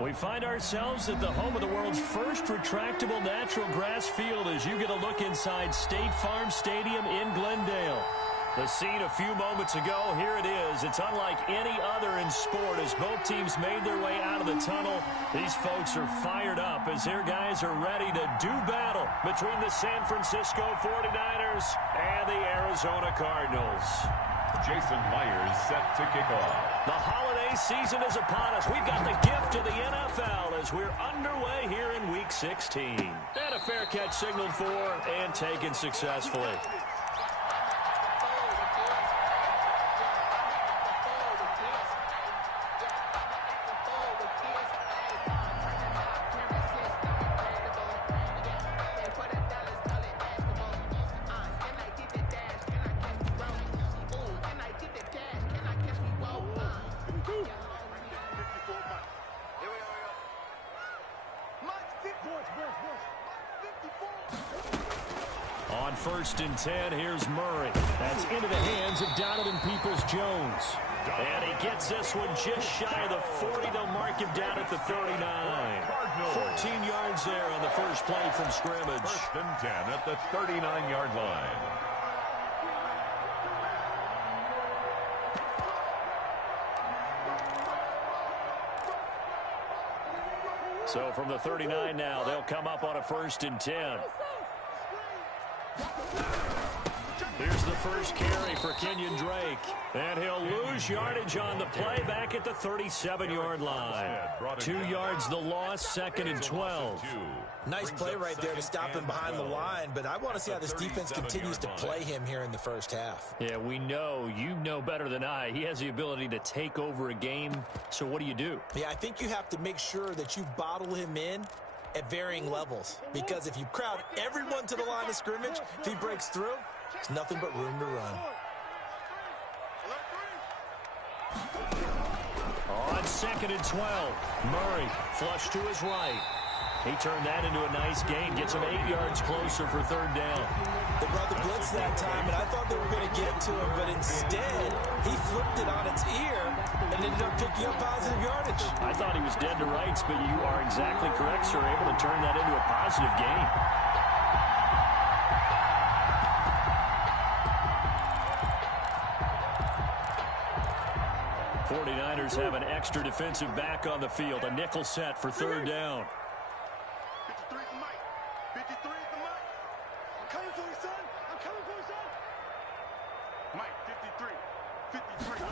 We find ourselves at the home of the world's first retractable natural grass field as you get a look inside State Farm Stadium in Glendale. The scene a few moments ago, here it is. It's unlike any other in sport as both teams made their way out of the tunnel. These folks are fired up as their guys are ready to do battle between the San Francisco 49ers and the Arizona Cardinals. Jason Myers set to kick off. The holiday season is upon us. We've got the gift of the NFL as we're underway here in Week 16. And a fair catch signaled for and taken successfully. On 1st and 10, here's Murray. That's into the hands of Donovan Peoples-Jones. And he gets this one just shy of the 40. They'll mark him down at the 39. 14 yards there on the first play from scrimmage. 1st and 10 at the 39-yard line. So from the 39 now, they'll come up on a 1st and 10. Here's the first carry for Kenyon Drake. And he'll lose yardage on the play back at the 37-yard line. 2 yards the loss, 2nd and 12. Nice play right there to stop him behind the line, but I want to see how this defense continues to play him here in the first half. Yeah, we know, you know better than I, he has the ability to take over a game. So what do you do? Yeah, I think you have to make sure that you bottle him in at varying levels, because if you crowd everyone to the line of scrimmage, if he breaks through, there's nothing but room to run. On 2nd and 12, Murray flush to his right. He turned that into a nice gain, gets him 8 yards closer for 3rd down. They brought the blitz that time, and I thought they were going to get to him, but instead, he flipped it on its ear and ended up picking up positive yardage. I thought he was dead to rights, but you are exactly correct, sir, able to turn that into a positive gain. '49ers have an extra defensive back on the field, a nickel set for 3rd down. 53 is the mic. 53 is the mic. I'm coming for you, son. I'm coming for you, son. Mike, 53. 53.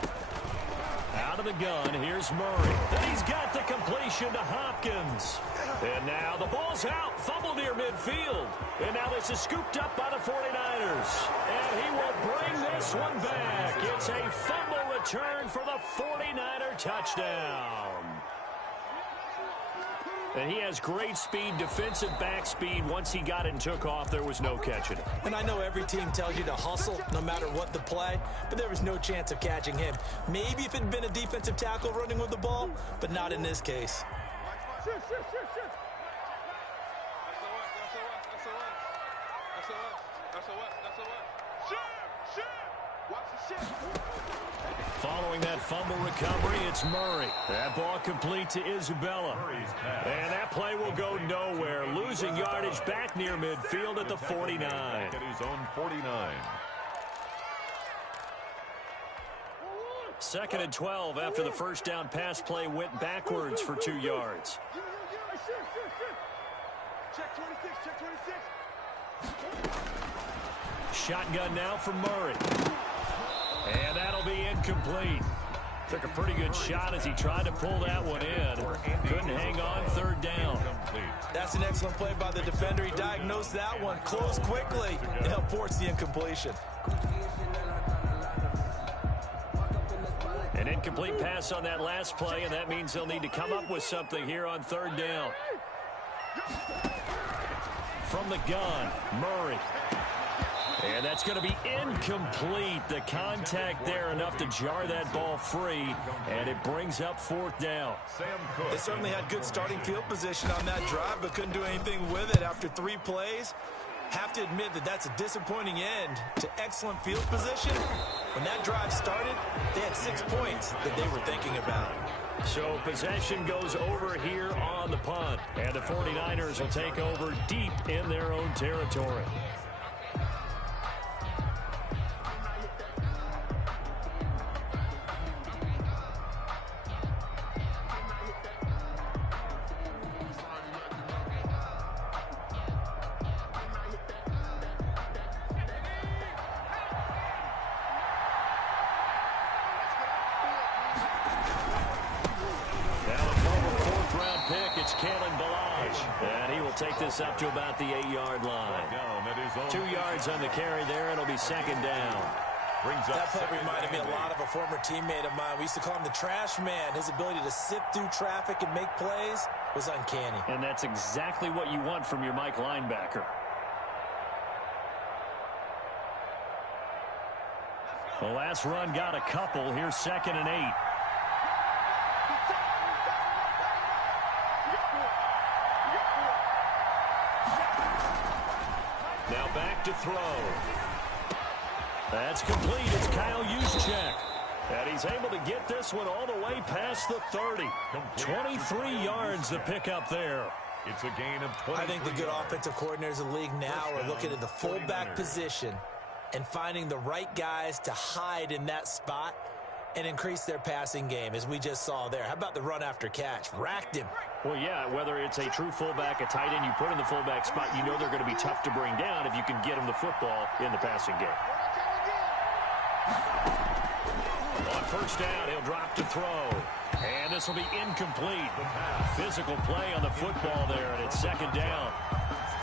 Out of the gun, here's Murray. Then he's got the completion to Hopkins. And now the ball's out, fumble near midfield. And now this is scooped up by the 49ers. And he will bring this one back. It's a fumble return for the 49er touchdown. And he has great speed, defensive back speed. Once he got it and took off, there was no catching it. And I know every team tells you to hustle no matter what the play, but there was no chance of catching him. Maybe if it had been a defensive tackle running with the ball, but not in this case. Following that fumble recovery, it's Murray. That ball complete to Isabella. And that play will go nowhere. Losing yardage back near midfield at the 49. At his own 49. 2nd and 12 after the first down pass play went backwards for 2 yards. Check 26, check 26. Shotgun now from Murray. And that'll be incomplete. Took a pretty good shot as he tried to pull that one in. Couldn't hang on, 3rd down. That's an excellent play by the defender. He diagnosed that one, closed quickly, and helped force the incompletion. An incomplete pass on that last play, and that means they'll need to come up with something here on 3rd down. From the gun, Murray. And that's going to be incomplete. The contact there enough to jar that ball free, and it brings up 4th down. They certainly had good starting field position on that drive, but couldn't do anything with it after 3 plays. Have to admit that that's a disappointing end to excellent field position. When that drive started, they had 6 points that they were thinking about. So possession goes over here on the punt. And the 49ers will take over deep in their own territory. Take this up to about the 8-yard line. 2 yards on the carry there. It'll be second down. That play reminded me a lot of a former teammate of mine. We used to call him the trash man. His ability to sift through traffic and make plays was uncanny. And that's exactly what you want from your Mike linebacker. The last run got a couple. Here's 2nd and 8. Now back to throw. That's complete. It's Kyle Juszczyk. And he's able to get this one all the way past the 30. 23 yards to pick up there. It's a gain of 20. I think the good offensive coordinators in the league now are looking at the fullback position and finding the right guys to hide in that spot and increase their passing game, as we just saw there. How about the run after catch? Racked him. Well, yeah, whether it's a true fullback, a tight end, you put in the fullback spot, you know they're going to be tough to bring down if you can get them the football in the passing game. On first down, he'll drop to throw. And this will be incomplete. Physical play on the football there, and it's second down.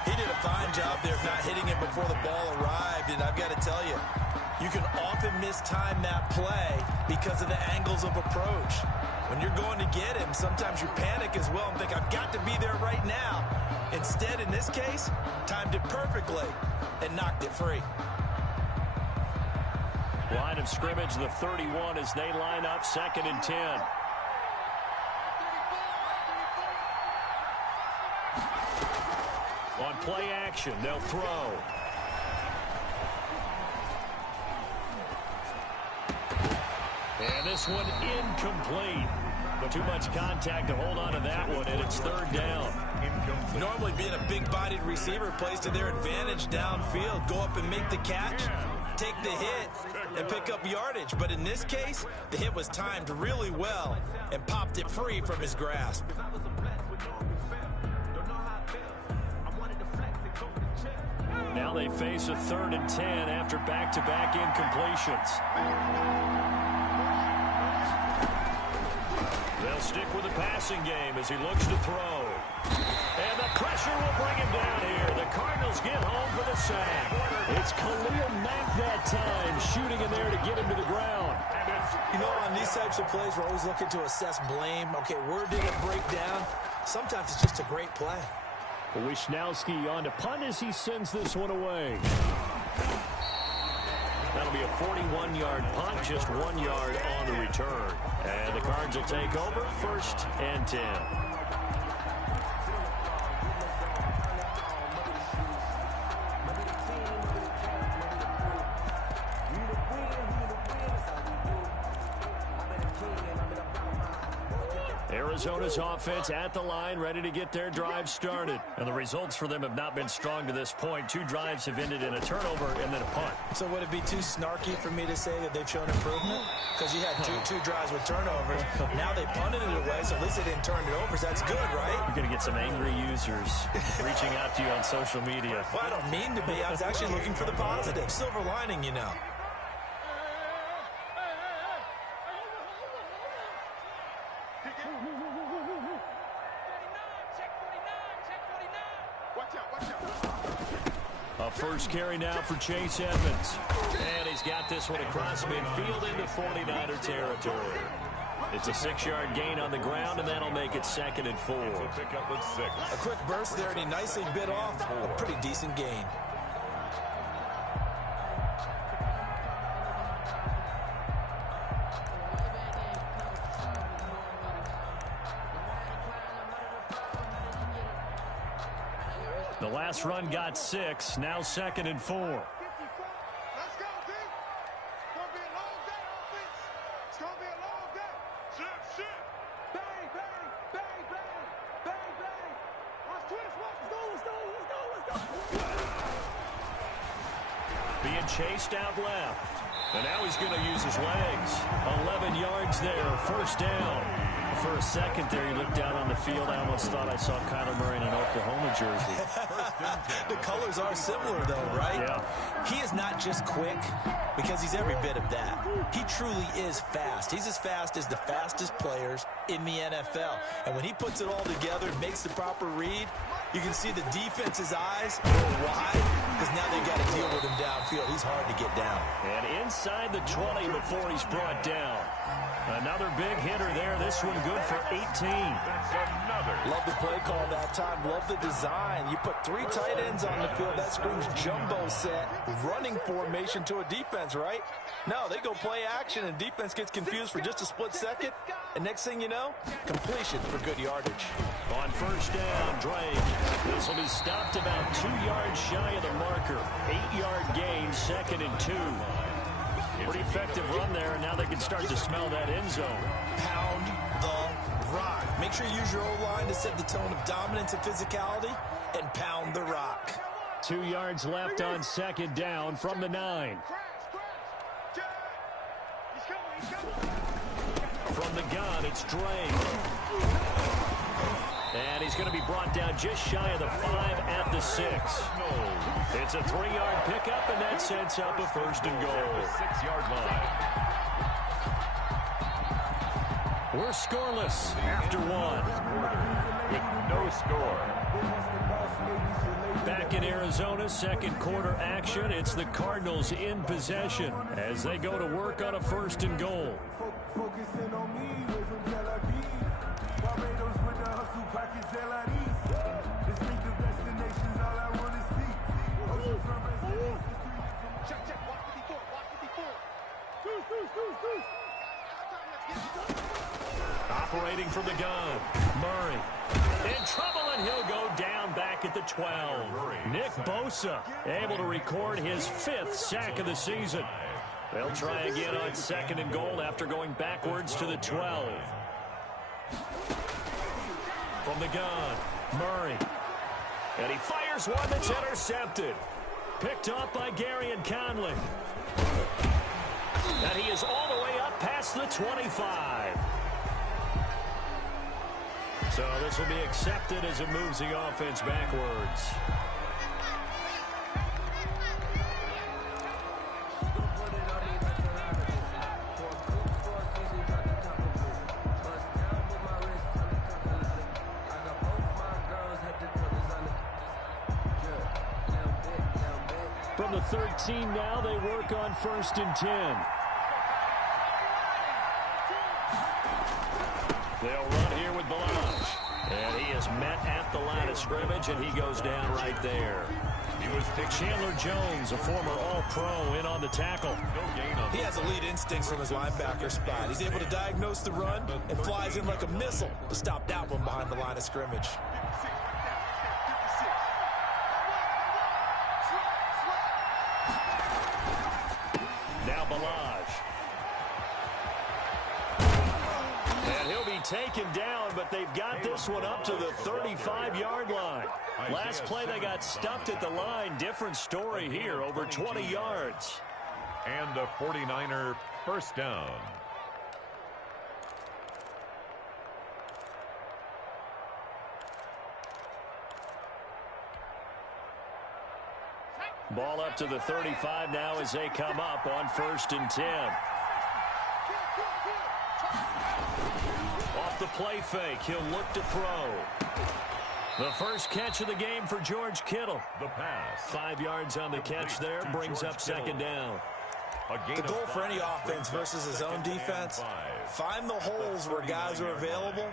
He did a fine job there of not hitting it before the ball arrived, and I've got to tell you, you can often mistime that play because of the angles of approach. When you're going to get him, sometimes you panic as well and think, I've got to be there right now. Instead, in this case, timed it perfectly and knocked it free. Line of scrimmage, the 31 as they line up 2nd and 10. On play action, they'll throw. And this one incomplete. Too much contact to hold on to that one, and it's 3rd down. Normally being a big-bodied receiver plays to their advantage downfield. Go up and make the catch, take the hit, and pick up yardage. But in this case, the hit was timed really well and popped it free from his grasp. Now they face a 3rd and 10 after back-to-back incompletions. They'll stick with the passing game as he looks to throw. And the pressure will bring him down here. The Cardinals get home for the sack. It's Khalil Mack that time, shooting in there to get him to the ground. You know, on these types of plays, we're always looking to assess blame. Okay, where did it break down? Sometimes it's just a great play. Wishnowski on to punt as he sends this one away. That'll be a 41-yard punt, just 1 yard on the return. And the Cards will take over 1st and 10. Arizona's offense at the line, ready to get their drive started. And the results for them have not been strong to this point. 2 drives have ended in a turnover and then a punt. So would it be too snarky for me to say that they've shown improvement? Because you had two drives with turnovers. Now they punted it away, so at least they didn't turn it over. So that's good, right? You're going to get some angry users reaching out to you on social media. Well, I don't mean to be. I was actually looking for the positive. Silver lining, you know. A first carry now for Chase Edmonds. And he's got this one across midfield into 49er territory. It's a 6-yard gain on the ground, and that'll make it 2nd and 4. A quick burst there, and he nicely bit off a pretty decent gain. The last run got 6, now 2nd and 4. Let's go, D. It's going to be a long day, offense. It's going to be a long day. Shit. being chased out left. And now he's going to use his legs. 11 yards there, first down. For a second there, he looked down on the field. I almost thought I saw Kyler Murray in an Oklahoma jersey. The colors are similar, though, right? Yeah. He is not just quick because he's every bit of that. He truly is fast. He's as fast as the fastest players in the NFL. And when he puts it all together and makes the proper read, you can see the defense's eyes go wide because now they've got to deal with him downfield. He's hard to get down. And inside the 20 before he's brought down. Another big hitter there. This one good for 18. That's another. Love the play call that time. Love the design. You put 3 tight ends on the field. That screams jumbo set, running formation to a defense, right? No, they go play action, and defense gets confused for just a split second. And next thing you know, completion for good yardage. On first down, Drake. This will be stopped about 2 yards shy of the marker. 8-yard gain, 2nd and 2. Pretty effective run there, and now they can start to smell that end zone. Pound the rock. Make sure you use your O-line to set the tone of dominance and physicality, and pound the rock. 2 yards left on 2nd down from the 9. From the gun, it's Drake. And he's going to be brought down just shy of the 5 at the 6. It's a 3-yard pickup, and that sets up a first and goal. 6-yard line. We're scoreless after 1. With no score. Back in Arizona, second quarter action. It's the Cardinals in possession as they go to work on a first and goal. Focusing on me, away from Tel Aviv. Barbados with the hustle, pockets Tel Aviv. Distinctive destinations, all I want to see. Ocean from residence, Check, walk 54, walk 54. Operating from the gun, Murray. In trouble, and he'll go down back at the 12. Nick Bosa able to record his 5th sack of the season. They'll try again on 2nd and goal after going backwards to the 12. From the gun, Murray. And he fires one that's intercepted. Picked up by Gary and Conley. And he is all the way up past the 25. So this will be accepted as it moves the offense backwards. From the 13 now, they work on 1st and 10. They'll run here with Balaj. And he is met at the line of scrimmage, and he goes down right there. He was Chandler Jones, a former All-Pro, in on the tackle. He has elite instincts from his linebacker spot. He's able to diagnose the run and flies in like a missile to stop that one behind the line of scrimmage. Now Balaj. And he'll be taken down, but they've got this one up to the 35-yard line. Last play they got stuffed at the line. Different story here, over 20 yards. And a 49er first down. Ball up to the 35 now as they come up on 1st and 10. Off the play fake, he'll look to throw. The first catch of the game for George Kittle. The pass. 5 yards on the catch there, brings up 2nd down. The goal for any offense versus his own defense, find the holes where guys are available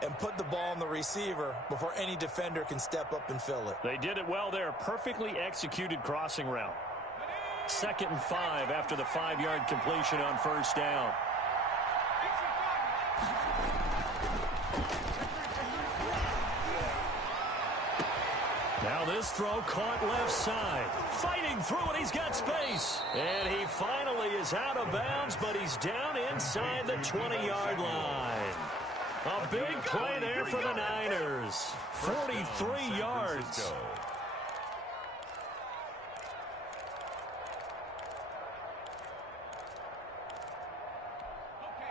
and put the ball on the receiver before any defender can step up and fill it. They did it well there. Perfectly executed crossing route. 2nd and 5 after the 5-yard completion on 1st down. Now this throw caught left side. Fighting through it, he's got space. And he finally is out of bounds, but he's down inside the 20-yard line. A big play there for the Niners. 43 yards.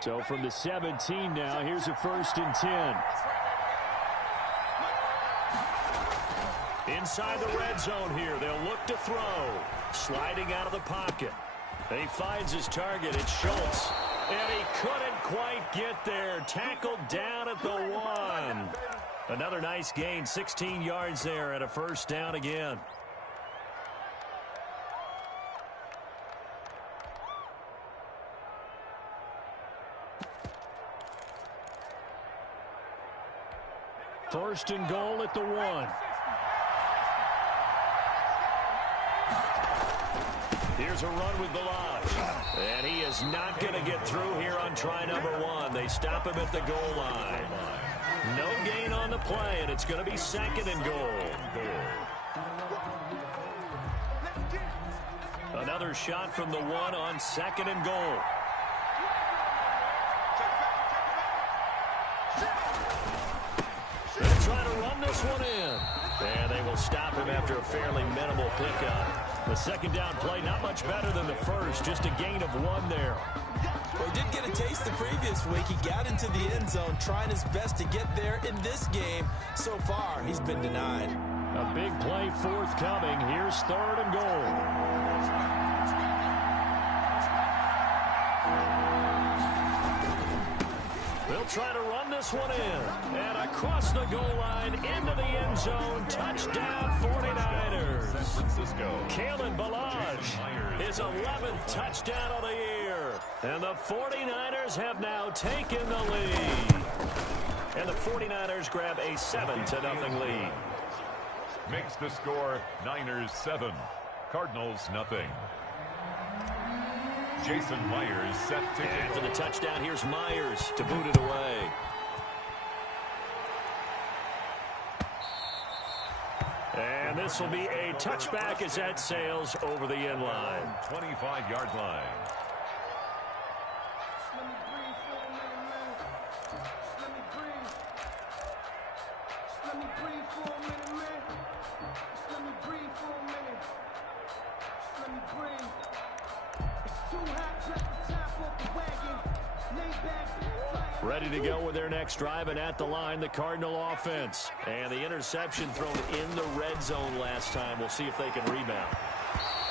So from the 17 now, here's a 1st and 10. Inside the red zone here, they'll look to throw. Sliding out of the pocket. And he finds his target. It's Schultz. And he couldn't quite get there. Tackled down at the 1. Another nice gain, 16 yards there and a 1st down again. First and goal at the 1. Here's a run with Balaj. And he is not going to get through here on try number 1. They stop him at the goal line. No gain on the play, and it's going to be 2nd and goal. Another shot from the 1 on 2nd and goal. They'll try to run this one in. And they will stop him after a fairly minimal pickup. The 2nd down play, not much better than the 1st. Just a gain of 1 there. Well, he did get a taste the previous week. He got into the end zone, trying his best to get there in this game. So far, he's been denied. A big play forthcoming. Here's 3rd and goal. They'll try to run this one in. And across the goal line, into the end zone. Touchdown, 49ers. San Francisco. Kalen Balaj, his 11th touchdown of the year. And the 49ers have now taken the lead. And the 49ers grab a 7-0 lead. Makes the score Niners 7, Cardinals nothing. Jason Myers set to kick. After the touchdown, here's Myers to boot it away. And this will be a touchback as that sails over the end line. 25-yard line. Ready to go with their next drive, and at the line, the Cardinal offense. And the interception thrown in the red zone last time. We'll see if they can rebound.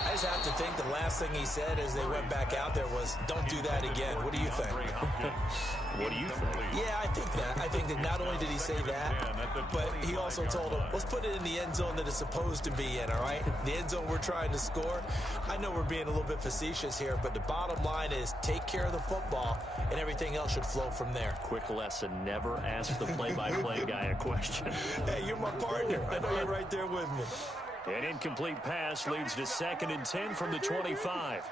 I just have to think the last thing he said as they went back out there was, don't do that again. What do you think? What do you think? Yeah, I think that. I think that not only did he say that, but he also told him, let's put it in the end zone that it's supposed to be in, all right? The end zone we're trying to score. I know we're being a little bit facetious here, but the bottom line is take care of the football, and everything else should flow from there. Quick lesson, never ask the play-by-play guy a question. Hey, you're my partner. I know you're right there with me. An incomplete pass leads to 2nd and 10 from the 25.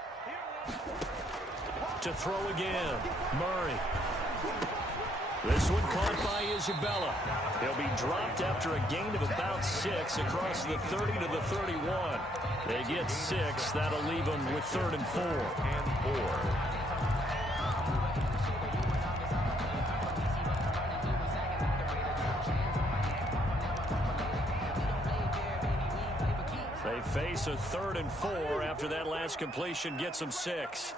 To throw again, Murray. This one caught by Isabella. He'll be dropped after a gain of about 6 across the 30 to the 31. They get 6. That'll leave them with 3rd and 4. They face a 3rd and 4 after that last completion gets them 6.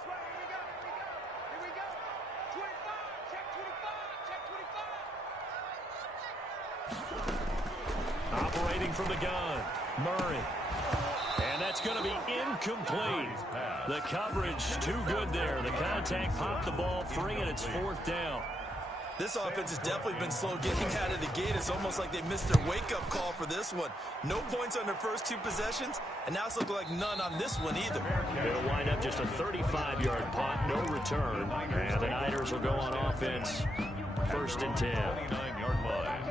Operating from the gun, Murray. And that's going to be incomplete. The coverage too good there. The contact popped the ball free, and it's 4th down. This offense has definitely been slow getting out of the gate. It's almost like they missed their wake-up call for this one. No points on their first 2 possessions, and now it's looking like none on this one either. It'll wind up just a 35-yard punt, no return. And the Niners will go on offense, 1st and 10. 29-yard line.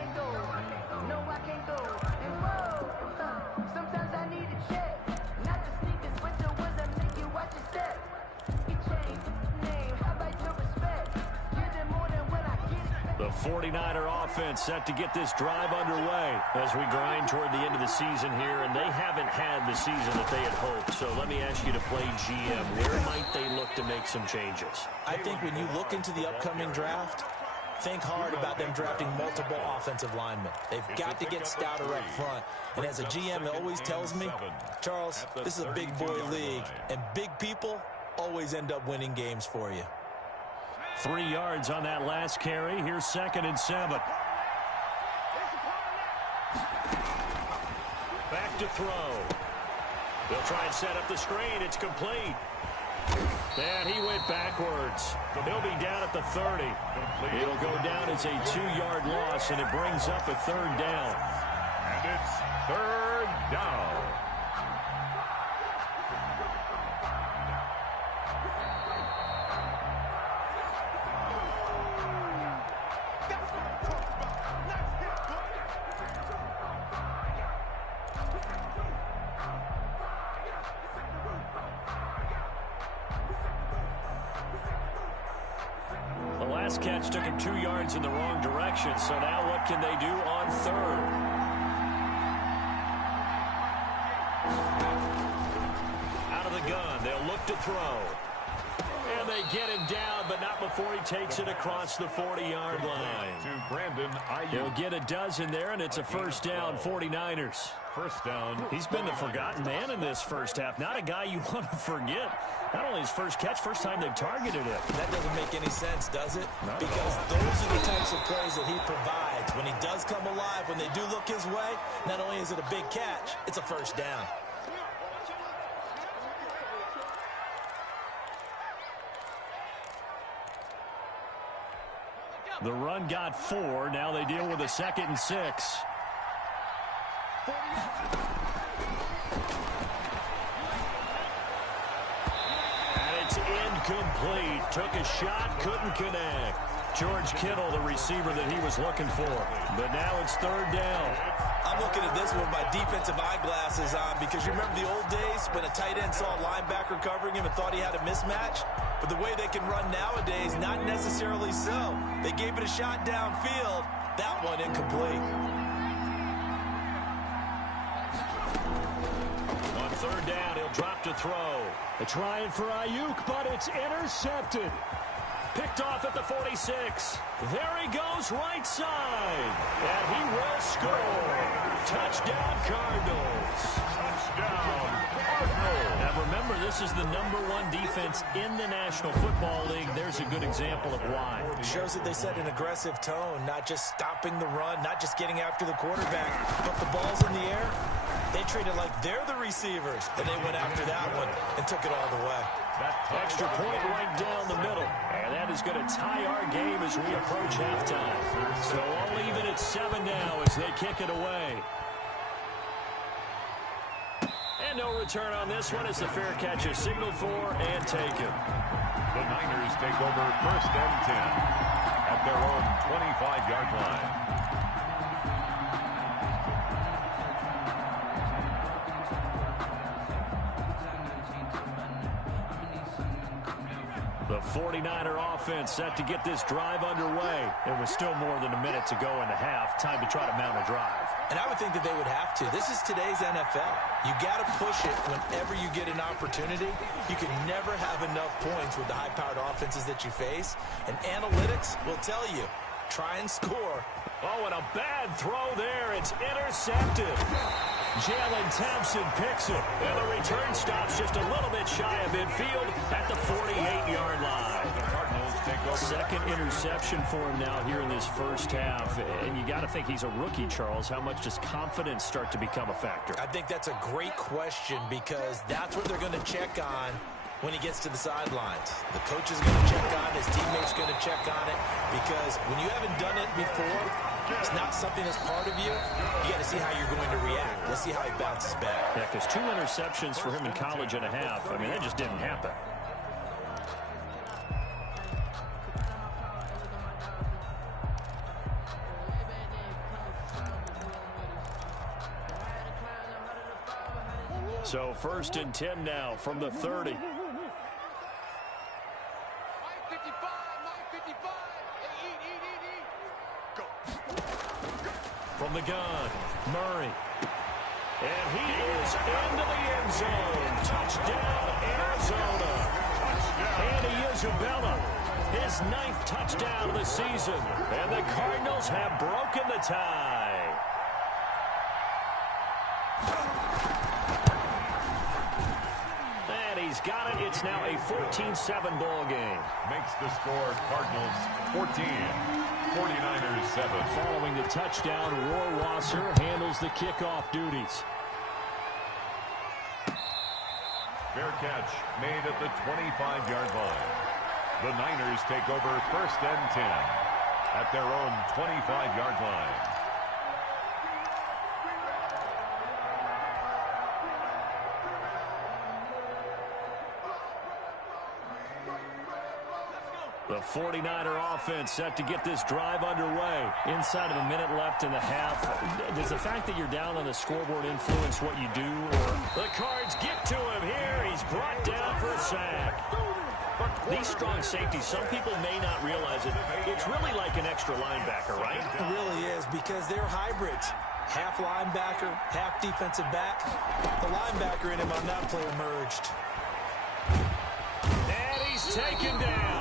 The 49er offense set to get this drive underway as we grind toward the end of the season here, and they haven't had the season that they had hoped. So let me ask you to play GM. Where might they look to make some changes? I think when you look into the upcoming draft, think hard about them drafting multiple offensive linemen. They've got to get stouter up front. And as a GM always tells me, Charles, this is a big boy league, and big people always end up winning games for you. 3 yards on that last carry. Here's 2nd and 7. Back to throw. They'll try and set up the screen. It's complete. And he went backwards. He'll be down at the 30. It'll go down as a 2-yard loss, and it brings up a 3rd down. And it's 3rd down. Catch took him 2 yards in the wrong direction, so now what can they do on 3rd? Out of the gun, they'll look to throw. And they get him down, but not before he takes it across the 40-yard line. To Brandon Ayuk. He'll get a dozen there, and it's a 1st down, 49ers. 1st down. He's been the forgotten man in this first half. Not a guy you want to forget. Not only his first catch, first time they've targeted him. That doesn't make any sense, does it? Not because those are the types of plays that he provides. When he does come alive, when they do look his way, not only is it a big catch, it's a 1st down. The run got 4. Now they deal with a 2nd and 6. Incomplete. Took a shot, couldn't connect. George Kittle, the receiver that he was looking for. But now it's 3rd down. I'm looking at this with my defensive eyeglasses on because you remember the old days when a tight end saw a linebacker covering him and thought he had a mismatch? But the way they can run nowadays, not necessarily so. They gave it a shot downfield. That one incomplete. On 3rd down, he'll drop to throw. They're trying for Ayuk, but it's intercepted. Picked off at the 46. There he goes, right side. And he will score. Touchdown, Cardinals. Touchdown, Cardinals. Now remember, this is the #1 defense in the National Football League. There's a good example of why. It shows that they set an aggressive tone, not just stopping the run, not just getting after the quarterback, but the ball's in the air. They treat it like they're the receivers, and they went after that one and took it all the way. Extra point right down the middle. And that is going to tie our game as we approach halftime. So all even at 7 now as they kick it away. And no return on this one as the fair catch is signaled for and taken. The Niners take over 1st and 10 at their own 25-yard line. The 49er offense set to get this drive underway. It was still more than a minute to go in the half. Time to try to mount a drive. And I would think that they would have to. This is today's NFL. You got to push it whenever you get an opportunity. You can never have enough points with the high-powered offenses that you face. And analytics will tell you, try and score. Oh, and a bad throw there. It's intercepted. Jalen Thompson picks it. And the return stops just a little bit shy of midfield at the 48-yard line. The Cardinals take over. 2nd interception for him now here in this first half. And you got to think he's a rookie, Charles. How much does confidence start to become a factor? I think that's a great question because that's what they're going to check on when he gets to the sidelines. The coach is going to check on it. His teammates going to check on it because when you haven't done it before, it's not something that's part of you. You got to see how you're going to react. Let's see how he bounces back. Yeah, because 2 interceptions for him in college and a half. I mean, that just didn't happen. So 1st and 10 now from the 30. From the gun, Murray. And he is into the end zone. Touchdown, Arizona. Andy Isabella, his 9th touchdown of the season. And the Cardinals have broken the tie. And And he's got it. It's now a 14-7 ball game. Makes the score Cardinals 14, 49ers 7. Following the touchdown, Rohrwasser handles the kickoff duties. Fair catch made at the 25-yard line. The Niners take over 1st and 10 at their own 25-yard line. The 49er offense set to get this drive underway. Inside of a minute left in the half. Does the fact that you're down on the scoreboard influence what you do? Or the Cards get to him here. He's brought down for a sack. These strong safeties, some people may not realize it. It's really like an extra linebacker, right? It really is, because they're hybrids. Half linebacker, half defensive back. The linebacker in him on that play emerged. And he's taken down.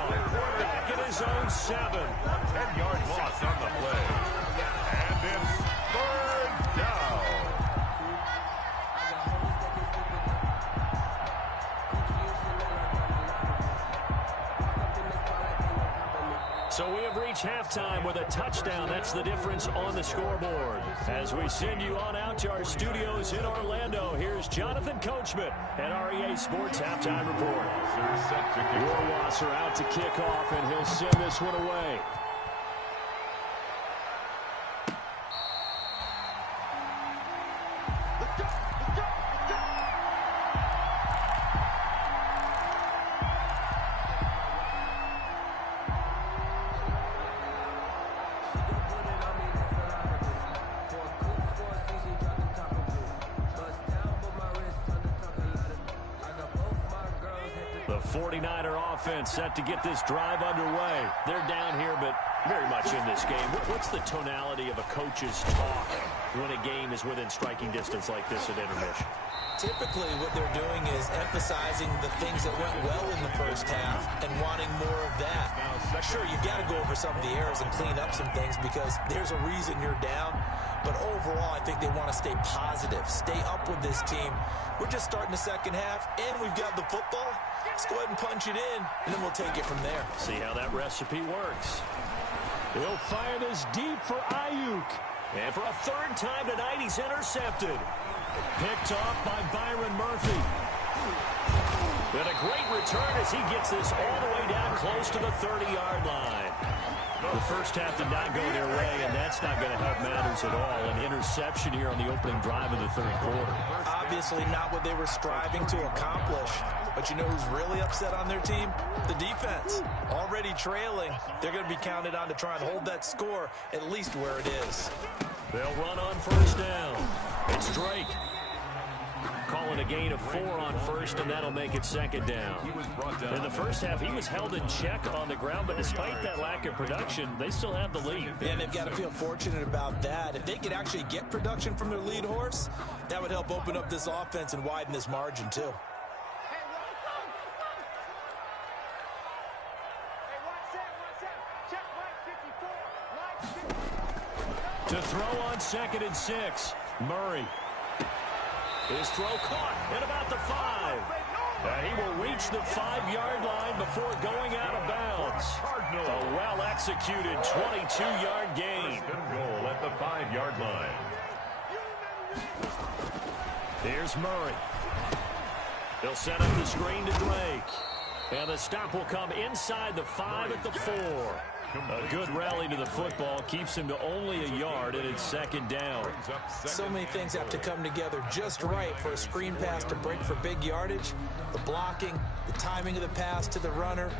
Back at his own 7. 10-yard loss on the play. And it's 3rd down. So we have reached halftime with a touchdown. That's the difference on the scoreboard. As we send you on out to our studios in Orlando, here's Jonathan Coachman at REA Sports Halftime Report. Rohrwasser out to kick off, and he'll send this one away. The 49er offense set to get this drive underway. They're down here, but very much in this game. What's the tonality of a coach's talk when a game is within striking distance like this at intermission? Typically, what they're doing is emphasizing the things that went well in the first half and wanting more of that. Sure, you got to go over some of the errors and clean up some things because there's a reason you're down. But overall, I think they want to stay positive, stay up with this team. We're just starting the second half, and we've got the football. Let's go ahead and punch it in, and then we'll take it from there. See how that recipe works. He'll fire this deep for Ayuk. And for a 3rd time tonight, he's intercepted. Picked off by Byron Murphy. And a great return as he gets this all the way down close to the 30-yard line. The first half did not go their way, and that's not going to help matters at all. An interception here on the opening drive of the 3rd quarter. Obviously not what they were striving to accomplish. But you know who's really upset on their team? The defense. Already trailing. They're going to be counted on to try and hold that score at least where it is. They'll run on 1st down. It's Drake. Calling a gain of 4 on 1st, and that'll make it 2nd down. In the first half, he was held in check on the ground, but despite that lack of production, they still have the lead. And they've got to feel fortunate about that. If they could actually get production from their lead horse, that would help open up this offense and widen this margin, too. To throw on 2nd and 6, Murray. His throw caught at about the 5. And he will reach the 5-yard line before going out of bounds. A well-executed 22-yard gain. Goal at the 5-yard line. Here's Murray. He'll set up the screen to Drake. And the stop will come inside the 5 at the 4. A good rally to the football keeps him to only a yard, and it's 2nd down. So many things have to come together just right for a screen pass to break for big yardage. The blocking, the timing of the pass to the runner,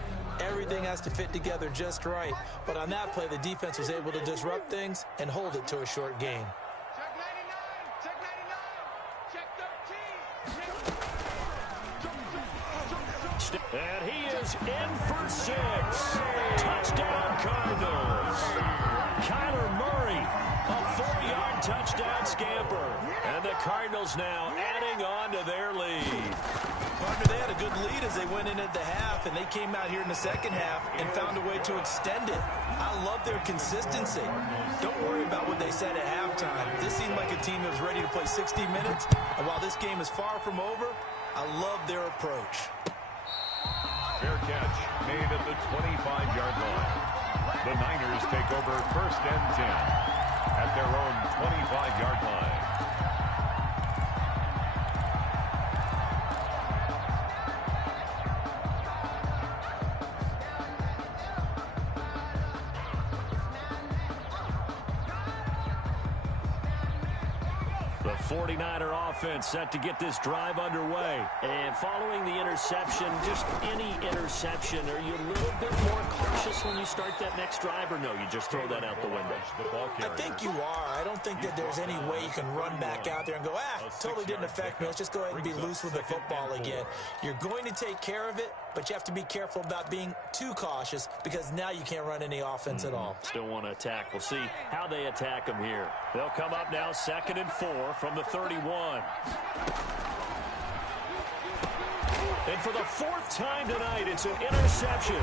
everything has to fit together just right. But on that play, the defense was able to disrupt things and hold it to a short gain. Check 99, check 13. And he is in for 6. Touchdown, Cardinals. Kyler Murray, a 4-yard touchdown scamper. And the Cardinals now adding on to their lead. Partner, they had a good lead as they went in at the half, and they came out here in the second half and found a way to extend it. I love their consistency. Don't worry about what they said at halftime. This seemed like a team that was ready to play 60 minutes, and while this game is far from over, I love their approach. Fair catch made at the 25-yard line. The Niners take over first and 10 at their own 25-yard line. The 49er offense set to get this drive underway. And following the interception, just any interception, are you a little bit more cautious when you start that next drive, or no, you just throw that out the window? I think you are. I don't think that there's any way you can run back out there and go, totally didn't affect me. Let's just go ahead and be loose with the football again. You're going to take care of it, but you have to be careful about being too cautious because now you can't run any offense at all. Still want to attack. We'll see how they attack them here. They'll come up now 2nd and 4 from the 31. And for the 4th time tonight, it's an interception.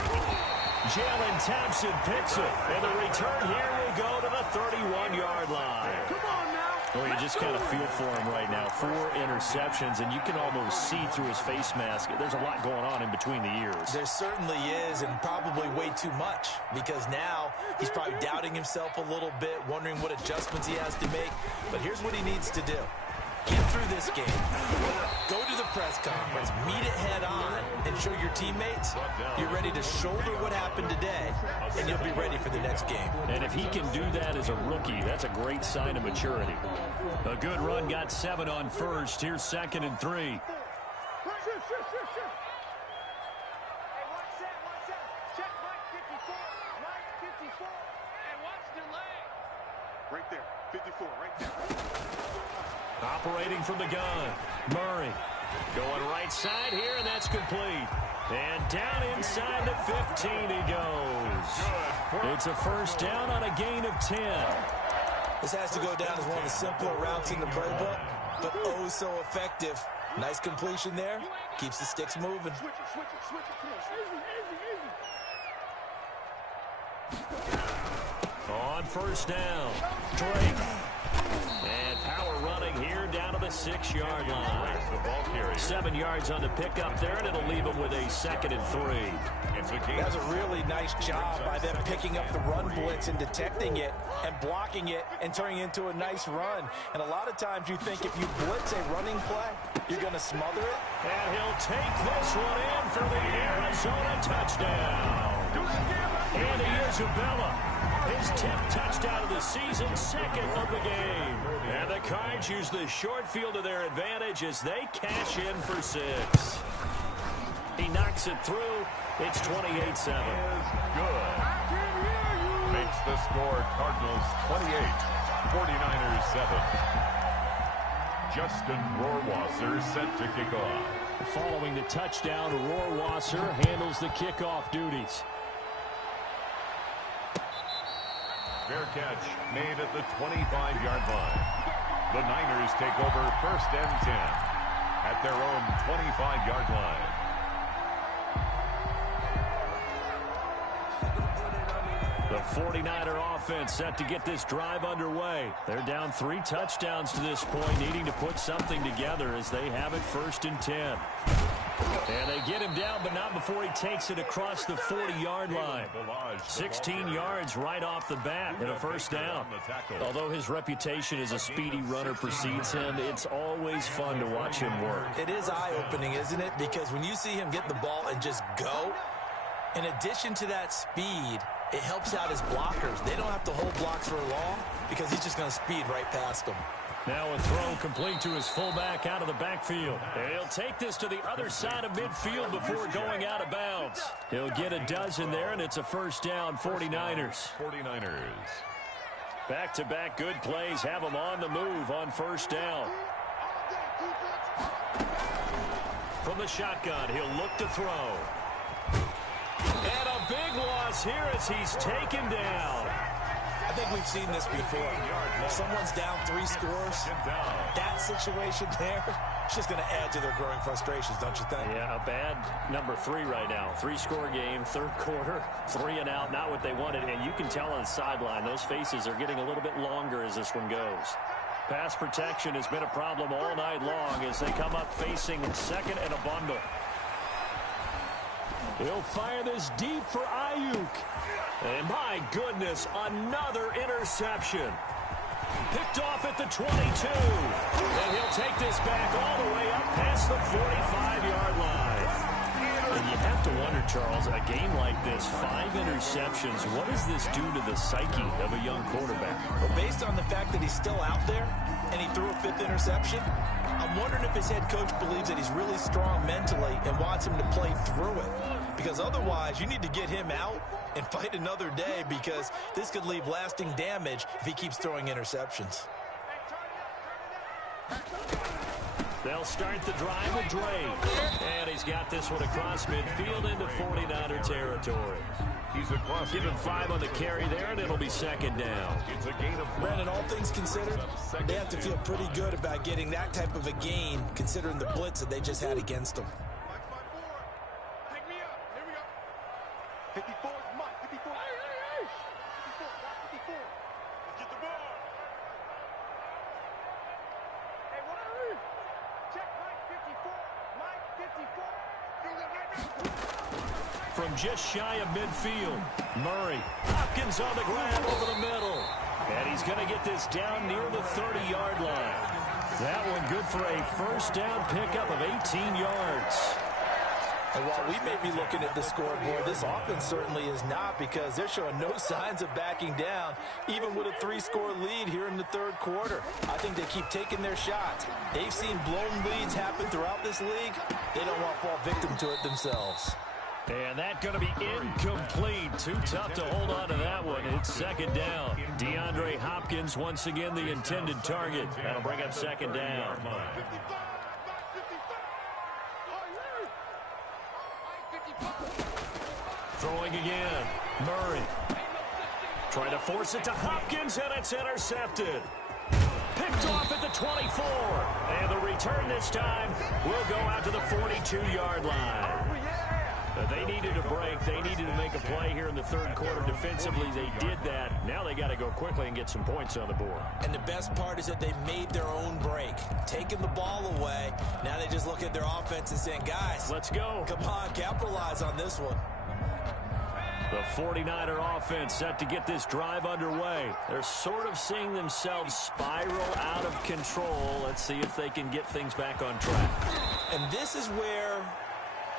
Jalen Thompson picks it. And the return here will go to the 31-yard line. Come on now. Well, you just kind of feel for him right now. 4 interceptions, and you can almost see through his face mask. There's a lot going on in between the ears. There certainly is, and probably way too much, because now he's probably doubting himself a little bit, wondering what adjustments he has to make. But here's what he needs to do. Get through this game. Go to the press conference. Meet it head on and show your teammates you're ready to shoulder what happened today, and you'll be ready for the next game. And if he can do that as a rookie, that's a great sign of maturity. A good run got 7 on first. Here's 2nd and 3. Hey, watch that. Check Mike 54. Mike 54. And watch the leg. Right there. 54, right there. Operating from the gun, Murray. Going right side here, and that's complete. And down inside the 15 he goes. It's a first down on a gain of 10. This has to go down as one of the simpler routes in the playbook, but oh so effective. Nice completion there. Keeps the sticks moving. Switch it. Come on, easy. On first down, Drake. And power running here down to the 6-yard line. 7 yards on the pickup there, and it'll leave him with a 2nd and 3. That was a really nice job by them picking up the run blitz and detecting it and blocking it and turning it into a nice run. And a lot of times you think if you blitz a running play, you're going to smother it. And he'll take this one in for the Arizona touchdown. Andy Isabella, his 10th touchdown of the season, 2nd of the game. And the Cards use the short field to their advantage as they cash in for 6. He knocks it through. It's 28-7. Good. Makes the score Cardinals 28, 49ers 7. Justin Rohrwasser set to kick off. Following the touchdown, Rohrwasser handles the kickoff duties. Fair catch made at the 25-yard line. The Niners take over first and 10 at their own 25-yard line. The 49er offense set to get this drive underway. They're down 3 touchdowns to this point, needing to put something together as they have it 1st and 10. And they get him down, but not before he takes it across the 40-yard line. 16 yards right off the bat and a first down. Although his reputation as a speedy runner precedes him, it's always fun to watch him work. It is eye-opening, isn't it? Because when you see him get the ball and just go, in addition to that speed, it helps out his blockers. They don't have to hold blocks for long because he's just going to speed right past them. Now a throw complete to his fullback out of the backfield. And he'll take this to the other side of midfield before going out of bounds. He'll get a dozen there, and it's a first down, 49ers. 49ers. Back-to-back good plays have them on the move on first down. From the shotgun, he'll look to throw. And a big loss here as he's taken down. I think we've seen this before. Someone's down 3 scores. That situation there, it's just going to add to their growing frustrations, don't you think? Yeah, a bad number 3 right now. 3-score game, 3rd quarter, 3 and out, not what they wanted. And you can tell on the sideline, those faces are getting a little bit longer as this one goes. Pass protection has been a problem all night long as they come up facing second and a bundle. He'll fire this deep for Ayuk. And my goodness, another interception. Picked off at the 22. And he'll take this back all the way up past the 45-yard line. And you have to wonder, Charles, a game like this, 5 interceptions, what does this do to the psyche of a young quarterback? Well, based on the fact that he's still out there and he threw a 5th interception, I'm wondering if his head coach believes that he's really strong mentally and wants him to play through it. Because otherwise, you need to get him out and fight another day, because this could leave lasting damage if he keeps throwing interceptions. They'll start the drive with Dre. And he's got this one across midfield into 49er territory. He's across. Give him 5 on the carry there, and it'll be second down. It's a gain of 1. Brandon, all things considered, they have to feel pretty good about getting that type of a gain, considering the blitz that they just had against them. Take me up. Here we go. 54 is Mike. 54. 54. 54. Let's get the ball. Hey, what are we? Check Mike 54. Mike 54. From just shy of midfield, Murray. Hopkins on the grab over the middle. And he's going to get this down near the 30-yard line. That one good for a first down pickup of 18 yards. And while we may be looking at the scoreboard, this offense certainly is not, because they're showing no signs of backing down, even with a 3-score lead here in the third quarter. I think they keep taking their shots. They've seen blown leads happen throughout this league. They don't want to fall victim to it themselves. And that's going to be incomplete. Too tough to hold on to that one. It's second down. DeAndre Hopkins once again the intended target. That'll bring up second down. Throwing again. Murray. Trying to force it to Hopkins, and it's intercepted. Picked off at the 24. And the return this time will go out to the 42-yard line. They needed a break. They needed to make a play here in the third quarter. Defensively, they did that. Now they got to go quickly and get some points on the board. And the best part is that they made their own break, taking the ball away. Now they just look at their offense and saying, guys, let's go. Come on, capitalize on this one. The 49er offense set to get this drive underway. They're sort of seeing themselves spiral out of control. Let's see if they can get things back on track. And this is where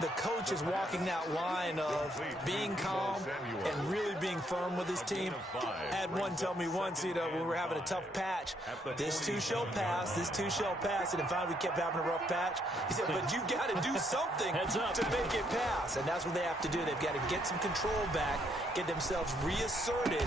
the coach is walking that line of being calm and really being firm with his team. I had one tell me once, when we were having a tough patch, this too shall pass, this too shall pass, and finally we kept having a rough patch. He said, but you got to do something to make it pass, and that's what they have to do. They've got to get some control back, get themselves reasserted,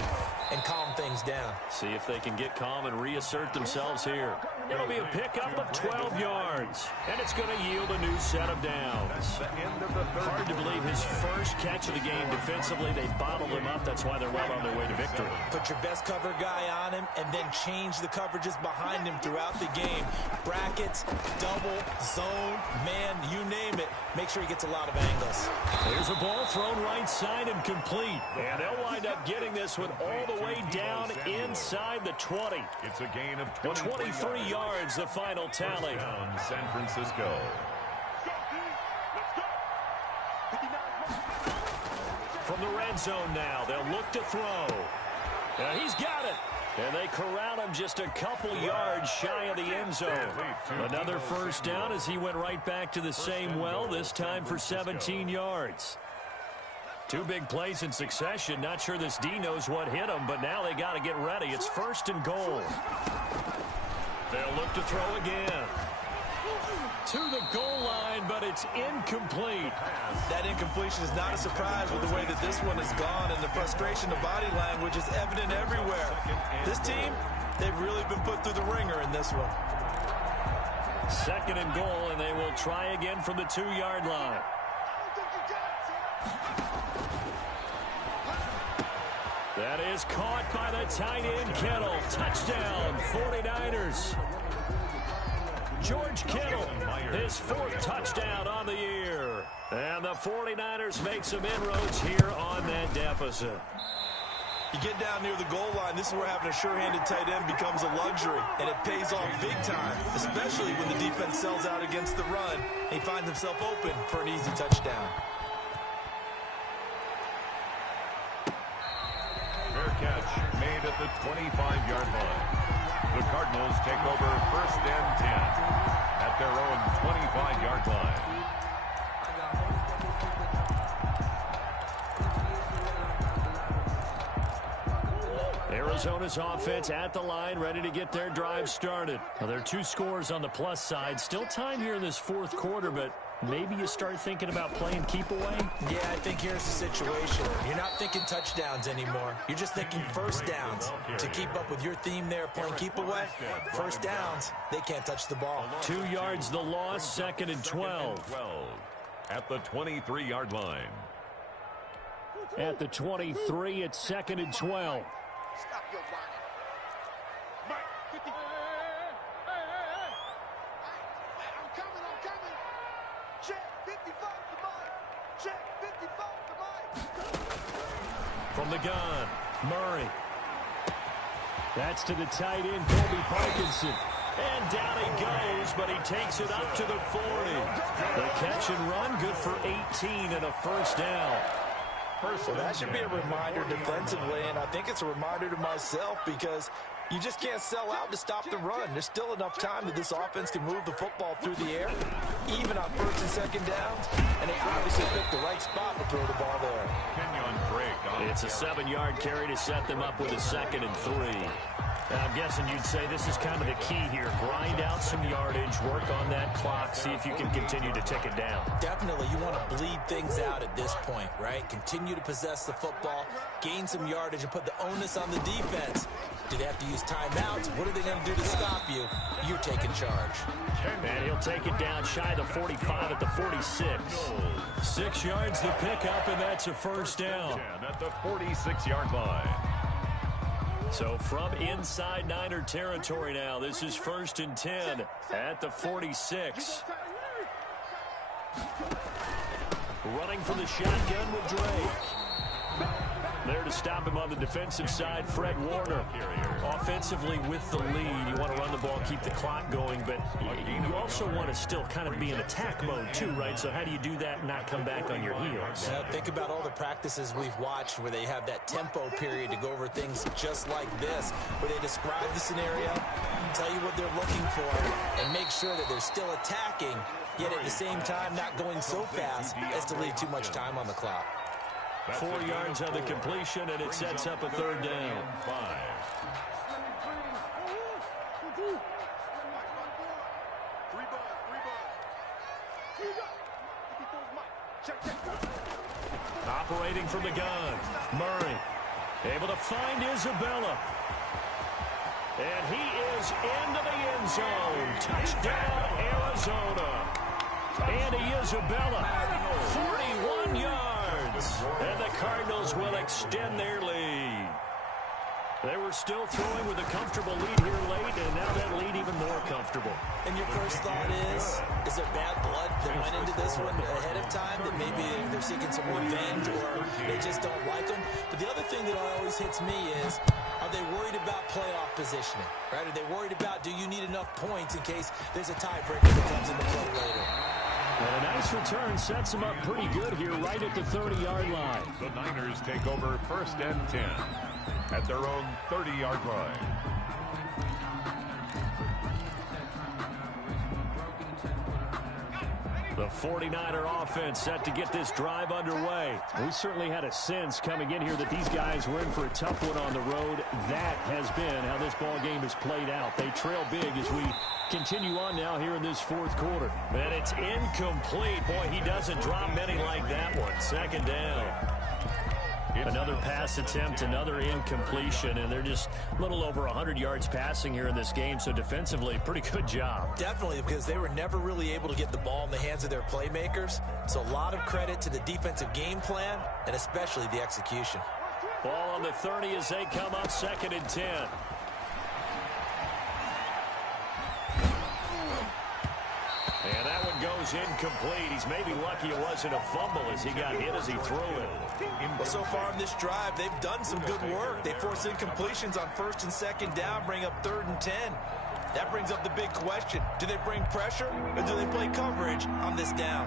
and calm things down. See if they can get calm and reassert themselves here. It'll be a pickup of 12 yards, and it's going to yield a new set of downs. Hard to believe his first catch of the game defensively. They bottled him up. That's why they're well on their way to victory. Put your best cover guy on him and then change the coverages behind him throughout the game. Brackets, double, zone, man, you name it. Make sure he gets a lot of angles. There's a ball thrown right side and complete. And they'll wind up getting this one all the way down inside the 20. It's a gain of 23 yards, the final tally. Down San Francisco. From the red zone now, they'll look to throw. He's got it. And they corral him just a couple yards shy of the end zone. Another first down as he went right back to the same well, this time for 17 yards. 2 big plays in succession. Not sure this D knows what hit him, but now they got to get ready. It's first and goal. They'll look to throw again. To the goal line, but it's incomplete. That incompletion is not a surprise with the way that this one has gone, and the frustration of body language is evident everywhere. This team, they've really been put through the ringer in this one. Second and goal, and they will try again from the 2-yard line. That is caught by the tight end, Kittle. Touchdown, 49ers. George Kittle, his 4th touchdown on the year. And the 49ers make some inroads here on that deficit. You get down near the goal line, this is where having a sure-handed tight end becomes a luxury, and it pays off big time, especially when the defense sells out against the run, and he finds himself open for an easy touchdown. Fair catch made at the 25-yard line. The Cardinals take over first and 10 at their own 25-yard line. Arizona's offense at the line, ready to get their drive started. Now, there are 2 scores on the plus side. Still time here in this fourth quarter, but maybe you start thinking about playing keep away? Yeah, I think here's the situation. You're not thinking touchdowns anymore. You're just thinking first downs. To keep up with your theme there, playing keep away, first downs, they can't touch the ball. 2 yards the loss, second and 12. At the 23-yard line. At the 23, it's second and 12. Stop your whining. Mike, 50. I'm coming. Check 55 to Mike. Check 55 to Mike. From the gun, Murray. That's to the tight end, Colby Parkinson. And down he goes, but he takes it up to the 40. The catch and run, good for 18 and a first down. So that should be a reminder defensively, and I think it's a reminder to myself because you just can't sell out to stop the run. There's still enough time that this offense can move the football through the air, even on first and second downs, and they obviously picked the right spot to throw the ball there. It's a 7-yard carry to set them up with a second and 3. I'm guessing you'd say this is kind of the key here. Grind out some yardage, work on that clock, see if you can continue to tick it down. Definitely, you want to bleed things out at this point, right? Continue to possess the football, gain some yardage, and put the onus on the defense. Do they have to use timeouts? What are they going to do to stop you? You're taking charge. And he'll take it down shy of the 45 at the 46. 6 yards the pickup, and that's a first down. At the 46-yard line. So from inside Niner territory now, this is first and 10 at the 46. Running from the shotgun with Drake. There to stop him on the defensive side, Fred Warner. Offensively with the lead, you want to run the ball, keep the clock going, but you also want to still kind of be in attack mode too, right? So how do you do that and not come back on your heels? Think about all the practices we've watched where they have that tempo period to go over things just like this, where they describe the scenario, tell you what they're looking for, and make sure that they're still attacking, yet at the same time not going so fast as to leave too much time on the clock. 4 yards on the completion, and it sets up a third down. 5. Operating from the gun, Murray able to find Isabella. And he is into the end zone. Touchdown, Arizona. Andy Isabella, 41 yards. And the Cardinals will extend their lead. They were still throwing with a comfortable lead here late, and now that lead even more comfortable. And your first thought is there bad blood that went into this one ahead of time, that maybe they're seeking some revenge or they just don't like them? But the other thing that always hits me is, are they worried about playoff positioning, right? Are they worried about, do you need enough points in case there's a tiebreaker that comes into play later? And a nice return sets them up pretty good here right at the 30-yard line. The Niners take over first and 10 at their own 30-yard line. The 49er offense set to get this drive underway. We certainly had a sense coming in here that these guys were in for a tough one on the road. That has been how this ball game has played out. They trail big as we continue on now here in this fourth quarter. And it's incomplete. Boy, he doesn't drop many like that one. Second down. Another pass attempt, another incompletion, and they're just a little over 100 yards passing here in this game, so defensively, pretty good job. Definitely, because they were never really able to get the ball in the hands of their playmakers, so a lot of credit to the defensive game plan, and especially the execution. Ball on the 30 as they come up, second and 10. And that one goes goes incomplete. He's maybe lucky it wasn't a fumble as he got hit as he threw it. Well, so far in this drive, they've done some good work. They force incompletions on 1st and 2nd down, bring up 3rd and 10. That brings up the big question. Do they bring pressure or do they play coverage on this down?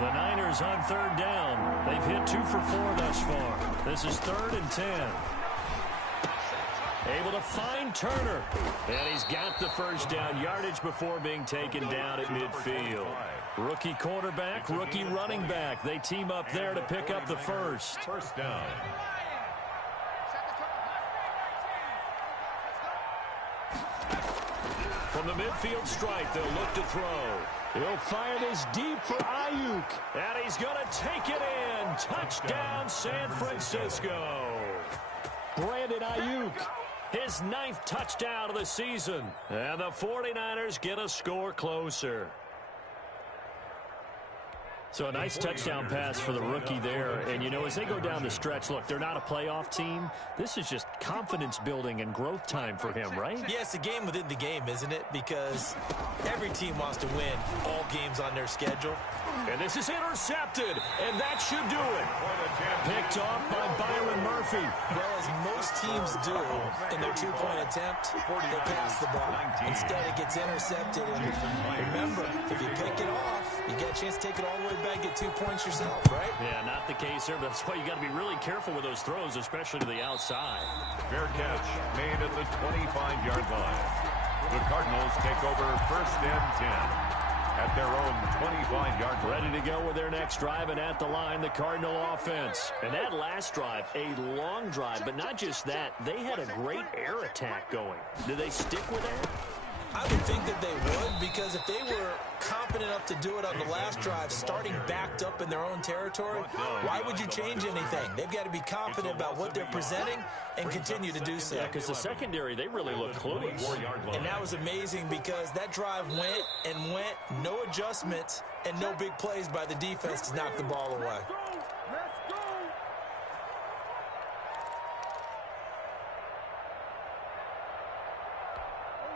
The Niners on 3rd down. They've hit 2 for 4 thus far. This is 3rd and 10. Able to find Turner. And he's got the 1st down yardage before being taken down at midfield. Rookie quarterback, rookie running back. They team up there to pick up the 1st. 1st down. From the midfield stripe, they'll look to throw. He'll fire this deep for Ayuk. And he's going to take it in. Touchdown, San Francisco. Brandon Ayuk, his 9th touchdown of the season. And the 49ers get a score closer. So a nice touchdown pass for the rookie there. And, you know, as they go down the stretch, look, they're not a playoff team. This is just confidence building and growth time for him, right? Yeah, it's a game within the game, isn't it? Because every team wants to win all games on their schedule. And this is intercepted, and that should do it. Picked off by Byron Murphy. Well, as most teams do in their 2-point attempt, they pass the ball. Instead, it gets intercepted. And remember, if you pick it off, you get a chance to take it all the way back, get 2 points yourself, right? Yeah, not the case here. That's why you got to be really careful with those throws, especially to the outside. Fair catch made at the 25-yard line. The Cardinals take over 1st and 10. At their own 25-yard line. Ready to go with their next drive, and at the line, the Cardinal offense. And that last drive, a long drive, but not just that. They had a great air attack going. Do they stick with that? I would think that they would, because if they were confident enough to do it on the last drive, starting backed up in their own territory, why would you change anything? They've got to be confident about what they're presenting and continue to do so. Yeah, because the secondary, they really look clueless. And that was amazing because that drive went and went, no adjustments and no big plays by the defense to knock the ball away.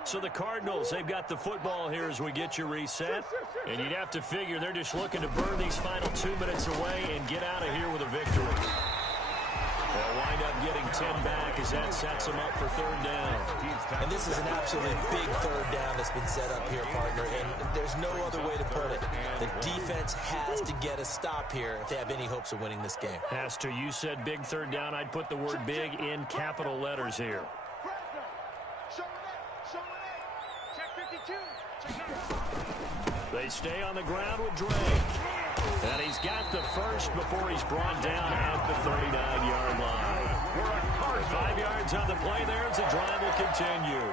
So the Cardinals, they've got the football here as we get you reset. And you'd have to figure they're just looking to burn these final 2 minutes away and get out of here with a victory. They'll wind up getting 10 back as that sets them up for 3rd down. And this is an absolutely big 3rd down that's been set up here, partner. And there's no other way to put it. The defense has to get a stop here if they have any hopes of winning this game. Has to. You said big 3rd down. I'd put the word big in capital letters here. They stay on the ground with Drake. And he's got the 1st before he's brought down at the 39-yard line. 5 yards on the play there as the drive will continue.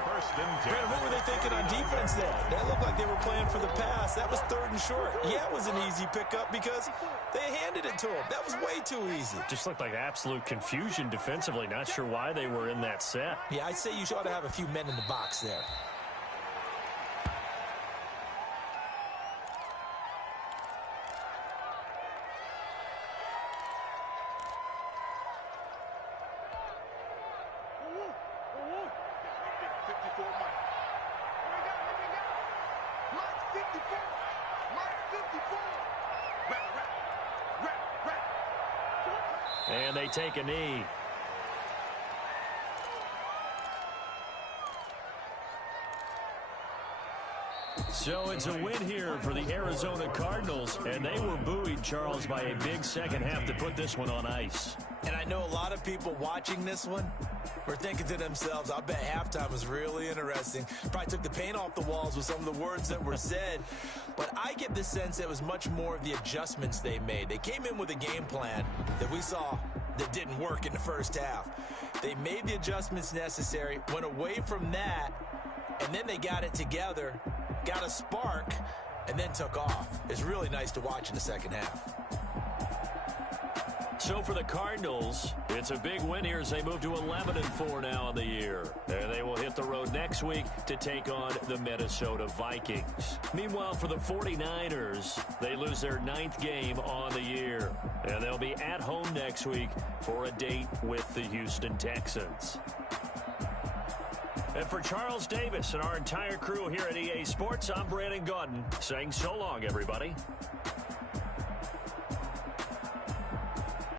Brandon, what were they thinking on defense there? That looked like they were playing for the pass. That was 3rd and short. Yeah, it was an easy pickup because they handed it to him. That was way too easy. Just looked like absolute confusion defensively. Not sure why they were in that set. Yeah, I'd say you ought to have a few men in the box there. And they take a knee. So it's a win here for the Arizona Cardinals, and they were buoyed, Charles, by a big second half to put this one on ice. And I know a lot of people watching this one were thinking to themselves, I bet halftime was really interesting. Probably took the paint off the walls with some of the words that were said. But I get the sense it was much more of the adjustments they made. They came in with a game plan that we saw that didn't work in the first half. They made the adjustments necessary, went away from that, and then they got it together, got a spark, and then took off. It's really nice to watch in the second half. So for the Cardinals, it's a big win here as they move to 11-4 now on the year. And they will hit the road next week to take on the Minnesota Vikings. Meanwhile, for the 49ers, they lose their 9th game on the year. And they'll be at home next week for a date with the Houston Texans. And for Charles Davis and our entire crew here at EA Sports, I'm Brandon Gaudin saying so long, everybody.